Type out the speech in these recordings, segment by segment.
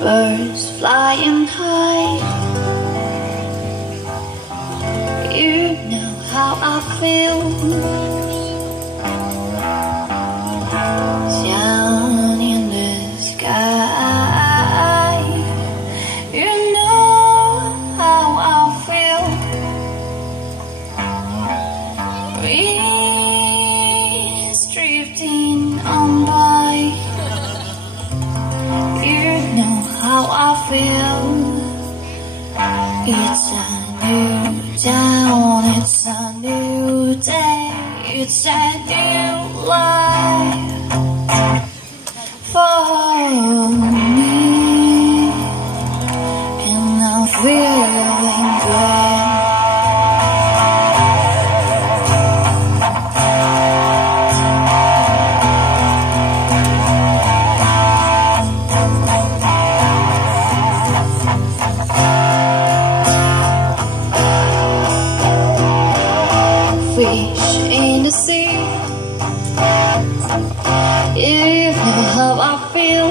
Birds flying high, you know how I feel. Down in the sky, you know how I feel. Breeze drifting on by, you know how I feel. It's a new dawn, it's a new day, it's a new life for me, and I'm feeling good. Fish in the sea, you know how I feel.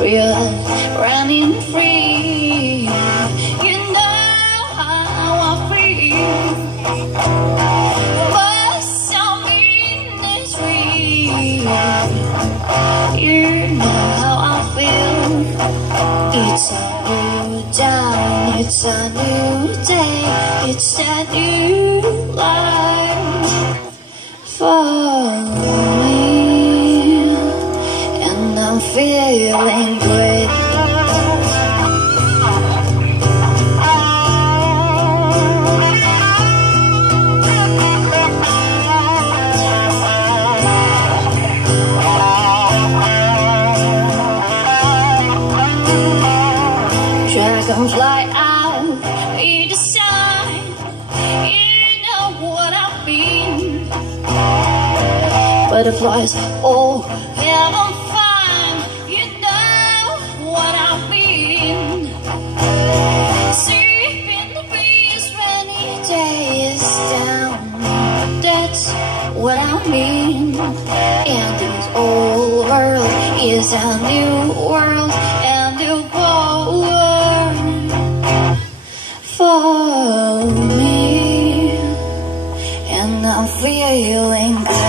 We're running free, you know how I feel. But some industry, you know how I feel. It's a new dawn, it's a new day, it's a new life for me, and I'm feeling great. Dragonfly out in the sun, you know what I've been. Butterflies, oh, having fun, you know what I've been. Sleeping the breeze when the day is down, that's what I mean. And this old world is a new world, and the whole world for me, and I'm feeling good.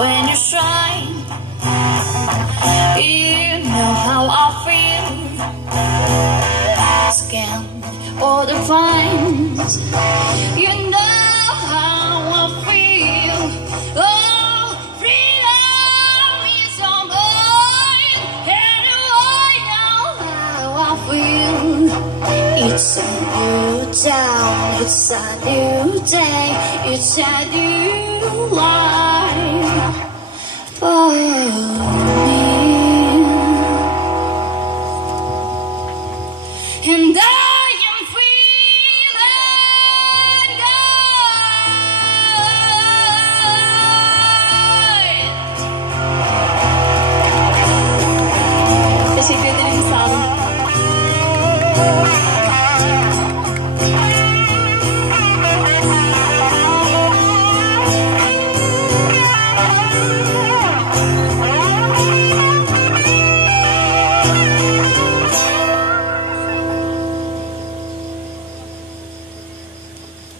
When you shine, you know how I feel. Scan all the vines, you know how I feel. Oh, freedom is on mine, and I know how I feel. It's a new dawn, it's a new day, it's a new life for me, and I am feeling good. Teşekkür ederim, sağ olun.